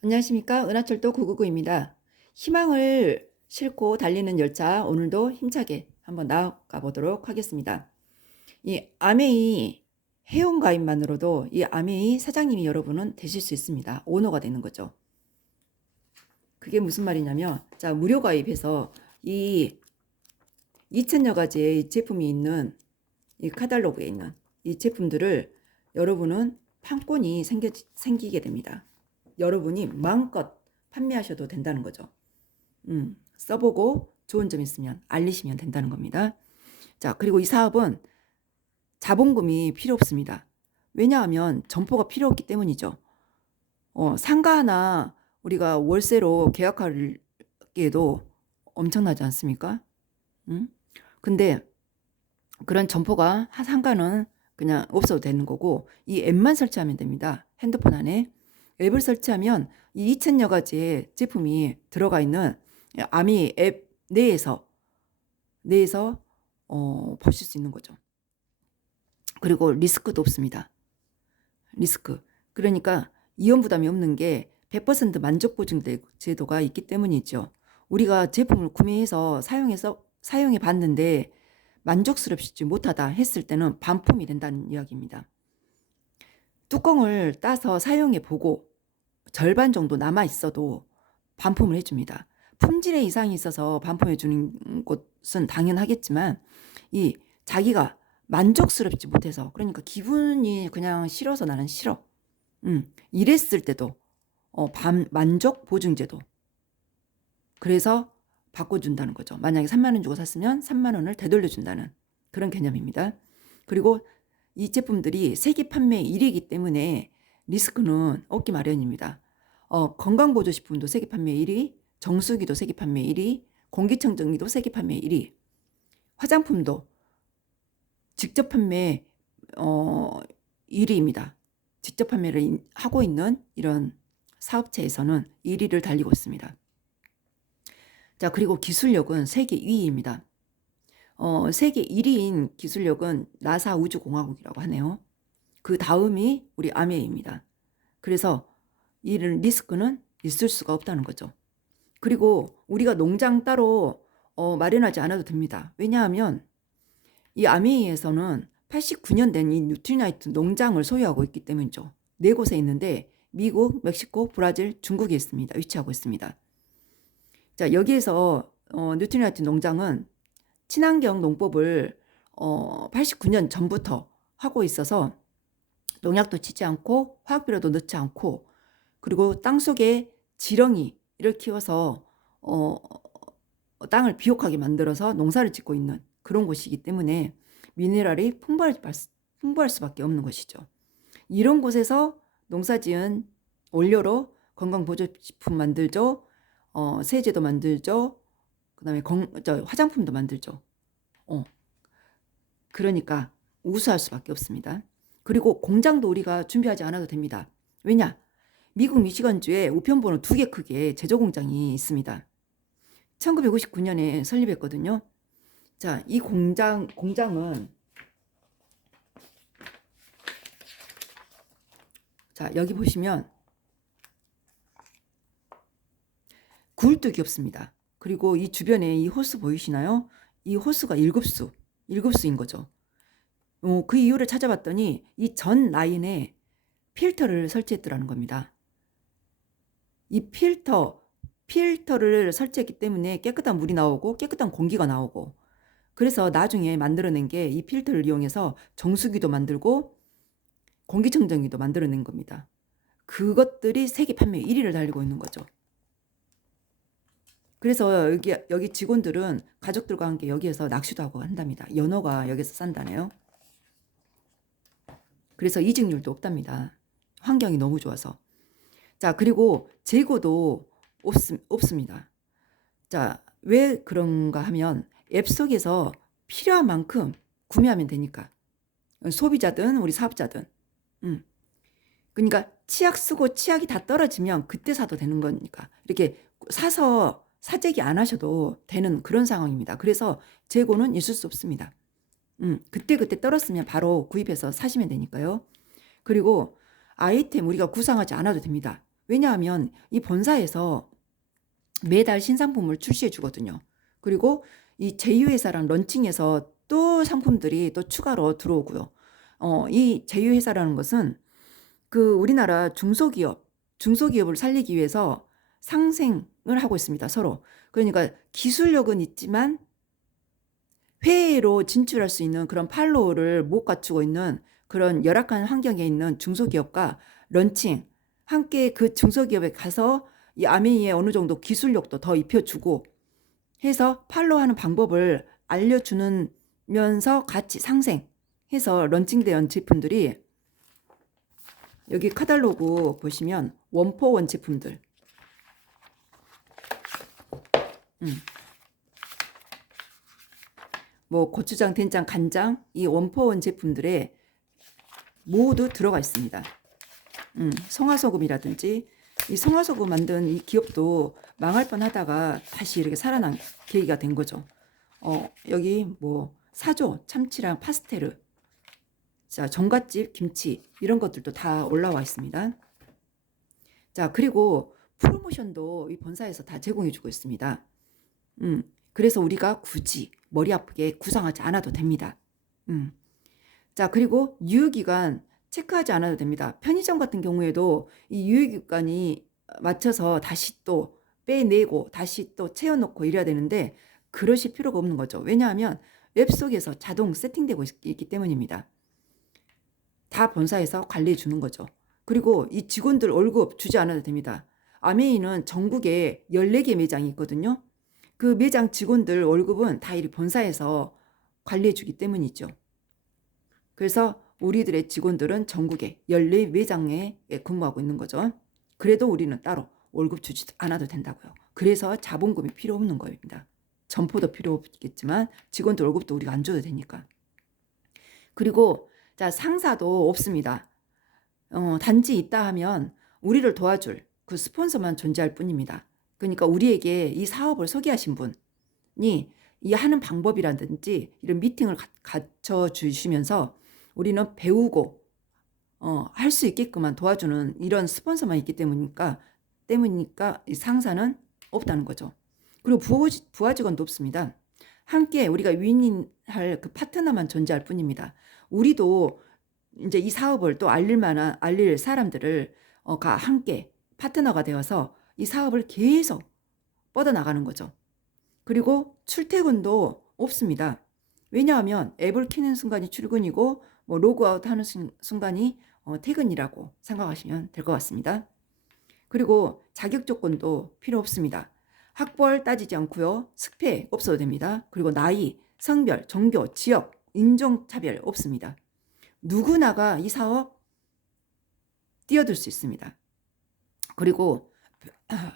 안녕하십니까. 은하철도 999입니다. 희망을 싣고 달리는 열차, 오늘도 힘차게 한번 나아가 보도록 하겠습니다. 이 아메이 회원가입만으로도 이 아메이 사장님이 여러분은 되실 수 있습니다. 오너가 되는 거죠. 그게 무슨 말이냐면, 자, 무료 가입해서 이 2000여 가지의 제품이 있는 이 카탈로그에 있는 이 제품들을 여러분은 판권이 생기게 됩니다. 여러분이 마음껏 판매하셔도 된다는 거죠. 써보고 좋은 점 있으면 알리시면 된다는 겁니다. 자, 그리고 이 사업은 자본금이 필요 없습니다. 왜냐하면 점포가 필요 없기 때문이죠. 상가 하나 우리가 월세로 계약하기에도 엄청나지 않습니까? 근데 그런 점포가 상가는 그냥 없어도 되는 거고, 이 앱만 설치하면 됩니다. 핸드폰 안에 앱을 설치하면 이 2000여 가지의 제품이 들어가 있는 아미 앱 내에서 보실 수 있는 거죠. 그리고 리스크도 없습니다. 리스크. 그러니까 이연 부담이 없는 게 100% 만족 보증 제도가 있기 때문이죠. 우리가 제품을 구매해서 사용해 봤는데 만족스럽지 못하다 했을 때는 반품이 된다는 이야기입니다. 뚜껑을 따서 사용해 보고 절반 정도 남아 있어도 반품을 해줍니다. 품질에 이상이 있어서 반품해 주는 곳은 당연하겠지만, 이 자기가 만족스럽지 못해서, 그러니까 기분이 그냥 싫어서 나는 싫어, 이랬을 때도 만족 보증제도, 그래서 바꿔준다는 거죠. 만약에 3만 원 주고 샀으면 3만 원을 되돌려준다는 그런 개념입니다. 그리고 이 제품들이 세계 판매 1위이기 때문에 리스크는 없기 마련입니다. 건강보조식품도 세계 판매 1위, 정수기도 세계 판매 1위, 공기청정기도 세계 판매 1위, 화장품도 직접 판매 1위입니다. 직접 판매를 하고 있는 이런 사업체에서는 1위를 달리고 있습니다. 자, 그리고 기술력은 세계 2위입니다. 세계 1위인 기술력은 나사 우주공화국이라고 하네요. 그 다음이 우리 아메이입니다. 그래서 이런 리스크는 있을 수가 없다는 거죠. 그리고 우리가 농장 따로 마련하지 않아도 됩니다. 왜냐하면 이 아메이에서는 89년 된 이 뉴트리나이트 농장을 소유하고 있기 때문이죠. 네 곳에 있는데 미국, 멕시코, 브라질, 중국에 있습니다. 위치하고 있습니다. 자, 여기에서 뉴트리나이트 농장은 친환경 농법을 89년 전부터 하고 있어서 농약도 치지 않고 화학비료도 넣지 않고, 그리고 땅속에 지렁이를 키워서 땅을 비옥하게 만들어서 농사를 짓고 있는 그런 곳이기 때문에 미네랄이 풍부할 수밖에 없는 것이죠. 이런 곳에서 농사지은 원료로 건강보조식품 만들죠. 세제도 만들죠. 그다음에 화장품도 만들죠. 그러니까 우수할 수밖에 없습니다. 그리고 공장도 우리가 준비하지 않아도 됩니다. 왜냐? 미국 미시건주에 우편번호 2개 크기의 제조 공장이 있습니다. 1959년에 설립했거든요. 자, 이 공장은 자, 여기 보시면 굴뚝이 없습니다. 그리고 이 주변에 이 호스 보이시나요? 이 호스가 7수인 거죠. 그 이유를 찾아봤더니 이 전 라인에 필터를 설치했더라는 겁니다. 이 필터를 설치했기 때문에 깨끗한 물이 나오고 깨끗한 공기가 나오고, 그래서 나중에 만들어낸 게 이 필터를 이용해서 정수기도 만들고 공기청정기도 만들어낸 겁니다. 그것들이 세계 판매 1위를 달리고 있는 거죠. 그래서 여기 직원들은 가족들과 함께 여기에서 낚시도 하고 한답니다. 연어가 여기서 산다네요. 그래서 이직률도 없답니다. 환경이 너무 좋아서. 자, 그리고 재고도 없습니다. 자, 왜 그런가 하면 앱 속에서 필요한 만큼 구매하면 되니까. 소비자든 우리 사업자든. 그러니까 치약 쓰고 치약이 다 떨어지면 그때 사도 되는 거니까 이렇게 사서 사재기 안 하셔도 되는 그런 상황입니다. 그래서 재고는 있을 수 없습니다. 그때 떨었으면 바로 구입해서 사시면 되니까요. 그리고 아이템 우리가 구상하지 않아도 됩니다. 왜냐하면 이 본사에서 매달 신상품을 출시해 주거든요. 그리고 이 제휴회사랑 런칭해서 또 상품들이 또 추가로 들어오고요. 이 제휴회사라는 것은 그 우리나라 중소기업을 살리기 위해서 상생을 하고 있습니다. 서로. 그러니까 기술력은 있지만 해외로 진출할 수 있는 그런 팔로우를 못 갖추고 있는 그런 열악한 환경에 있는 중소기업과 런칭, 함께 그 중소기업에 가서 이 아메이의 어느 정도 기술력도 더 입혀주고 해서 팔로우하는 방법을 알려주면서 같이 상생해서 런칭된 제품들이 여기 카탈로그 보시면 원포원 제품들 뭐 고추장, 된장, 간장 이 원포원 제품들에 모두 들어가 있습니다. 송화소금이라든지 이 송화소금 만든 이 기업도 망할 뻔하다가 다시 이렇게 살아난 계기가 된 거죠. 여기 뭐 사조, 참치랑 파스테르, 자 정갓집, 김치 이런 것들도 다 올라와 있습니다. 자 그리고 프로모션도 이 본사에서 다 제공해주고 있습니다. 그래서 우리가 굳이 머리 아프게 구상하지 않아도 됩니다. 자 그리고 유효기간 체크하지 않아도 됩니다. 편의점 같은 경우에도 이 유효기간이 맞춰서 다시 또 빼내고 다시 또 채워놓고 이래야 되는데 그러실 필요가 없는 거죠. 왜냐하면 웹속에서 자동 세팅되고 있기 때문입니다. 다 본사에서 관리해 주는 거죠. 그리고 이 직원들 월급 주지 않아도 됩니다. 아메이는 전국에 14개 매장이 있거든요. 그 매장 직원들 월급은 다 이 본사에서 관리해 주기 때문이죠. 그래서 우리들의 직원들은 전국에 14매장에 근무하고 있는 거죠. 그래도 우리는 따로 월급 주지 않아도 된다고요. 그래서 자본금이 필요 없는 겁니다. 점포도 필요 없겠지만 직원들 월급도 우리가 안 줘도 되니까. 그리고 자 상사도 없습니다. 단지 있다 하면 우리를 도와줄 그 스폰서만 존재할 뿐입니다. 그러니까 우리에게 이 사업을 소개하신 분이 이 하는 방법이라든지 이런 미팅을 갖춰 주시면서 우리는 배우고 할 수 있게끔만 도와주는 이런 스폰서만 있기 때문이니까 이 상사는 없다는 거죠. 그리고 부하 직원도 없습니다. 함께 우리가 윈윈할 그 파트너만 존재할 뿐입니다. 우리도 이제 이 사업을 또 알릴 사람들을 함께 파트너가 되어서 이 사업을 계속 뻗어나가는 거죠. 그리고 출퇴근도 없습니다. 왜냐하면 앱을 켜는 순간이 출근이고 뭐 로그아웃 하는 순간이 퇴근이라고 생각하시면 될 것 같습니다. 그리고 자격 조건도 필요 없습니다. 학벌 따지지 않고요. 스펙 없어도 됩니다. 그리고 나이, 성별, 종교, 지역, 인종차별 없습니다. 누구나가 이 사업 뛰어들 수 있습니다. 그리고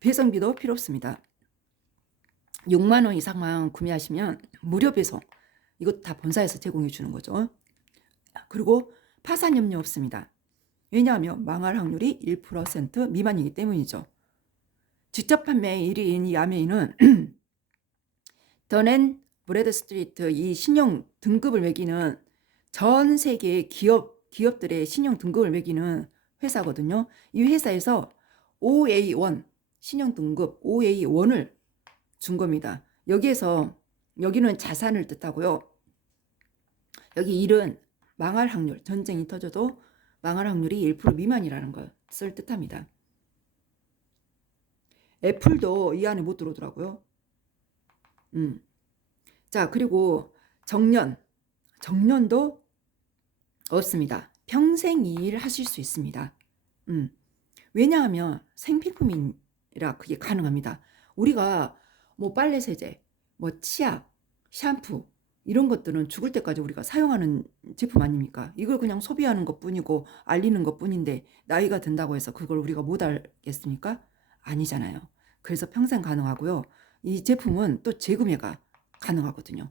배송비도 필요 없습니다. 6만 원 이상만 구매하시면 무료 배송. 이것도 다 본사에서 제공해 주는 거죠. 그리고 파산 염려 없습니다. 왜냐하면 망할 확률이 1% 미만이기 때문이죠. 직접 판매 1위인 이 아메이는 던 & 브래드스트리트 이 신용 등급을 매기는 전 세계 기업들의 신용 등급을 매기는 회사거든요. 이 회사에서 OA1 신용 등급 OA1을 준 겁니다. 여기는 자산을 뜻하고요. 여기 1은 망할 확률, 전쟁이 터져도 망할 확률이 1% 미만이라는 것을 뜻합니다. 애플도 이 안에 못 들어오더라고요. 자 그리고 정년도 없습니다. 평생 이 일을 하실 수 있습니다. 왜냐하면 생필품이라 그게 가능합니다. 우리가 뭐 빨래 세제, 뭐 치약, 샴푸 이런 것들은 죽을 때까지 우리가 사용하는 제품 아닙니까? 이걸 그냥 소비하는 것뿐이고 알리는 것뿐인데 나이가 든다고 해서 그걸 우리가 못 알겠습니까? 아니잖아요. 그래서 평생 가능하고요. 이 제품은 또 재구매가 가능하거든요.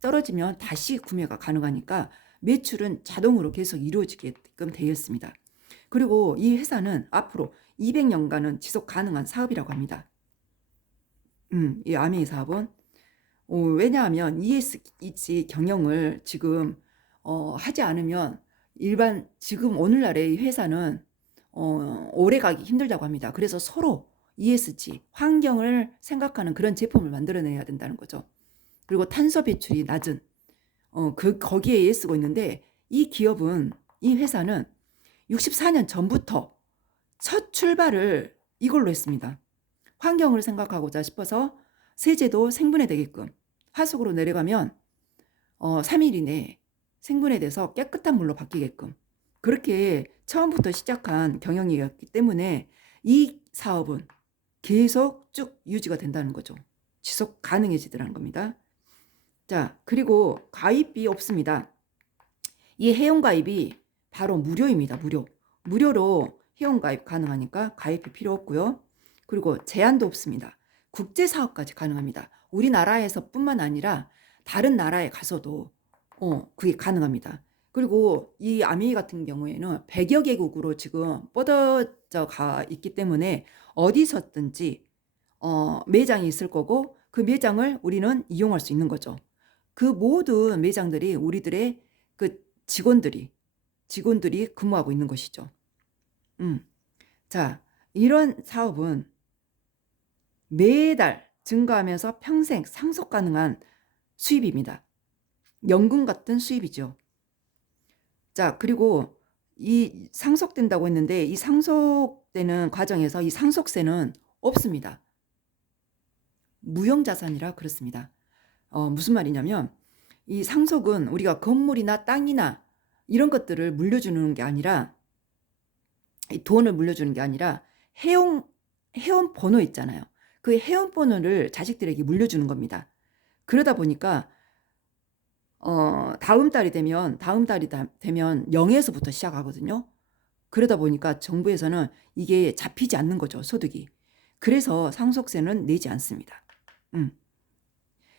떨어지면 다시 구매가 가능하니까 매출은 자동으로 계속 이루어지게끔 되어 있습니다. 그리고 이 회사는 앞으로 200년간은 지속 가능한 사업이라고 합니다. 이 아메이 사업은 왜냐하면 ESG 경영을 지금 하지 않으면 지금 오늘날의 회사는 오래 가기 힘들다고 합니다. 그래서 서로 ESG, 환경을 생각하는 그런 제품을 만들어내야 된다는 거죠. 그리고 탄소 배출이 낮은 거기에 애쓰고 있는데 이 기업은 이 회사는 64년 전부터 첫 출발을 이걸로 했습니다. 환경을 생각하고자 싶어서 세제도 생분해되게끔 하수구로 내려가면 3일 이내에 생분해돼서 깨끗한 물로 바뀌게끔 그렇게 처음부터 시작한 경영이었기 때문에 이 사업은 계속 쭉 유지가 된다는 거죠. 지속 가능해지더라는 겁니다. 자, 그리고 가입비 없습니다. 이 회원가입이 바로 무료입니다. 무료로 회원가입 가능하니까 가입비 필요 없고요. 그리고 제한도 없습니다. 국제사업까지 가능합니다. 우리나라에서 뿐만 아니라 다른 나라에 가서도 그게 가능합니다. 그리고 이 아메이 같은 경우에는 100여 개국으로 지금 뻗어져 가 있기 때문에 어디서든지 매장이 있을 거고 그 매장을 우리는 이용할 수 있는 거죠. 그 모든 매장들이 우리들의 그 직원들이 근무하고 있는 것이죠. 자, 이런 사업은 매달 증가하면서 평생 상속 가능한 수입입니다. 연금 같은 수입이죠. 자, 그리고 이 상속된다고 했는데 이 상속되는 과정에서 이 상속세는 없습니다. 무형자산이라 그렇습니다. 무슨 말이냐면 이 상속은 우리가 건물이나 땅이나 이런 것들을 물려주는 게 아니라 돈을 물려주는 게 아니라 회원 번호 있잖아요. 그 회원 번호를 자식들에게 물려주는 겁니다. 그러다 보니까 다음 달이 되면 0에서부터 시작하거든요. 그러다 보니까 정부에서는 이게 잡히지 않는 거죠, 소득이. 그래서 상속세는 내지 않습니다.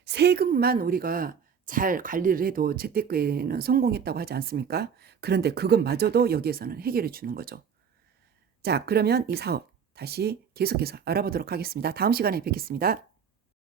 세금만 우리가 잘 관리를 해도 재테크에는 성공했다고 하지 않습니까? 그런데 그것마저도 여기에서는 해결해 주는 거죠. 자, 그러면 이 사업 다시 계속해서 알아보도록 하겠습니다. 다음 시간에 뵙겠습니다.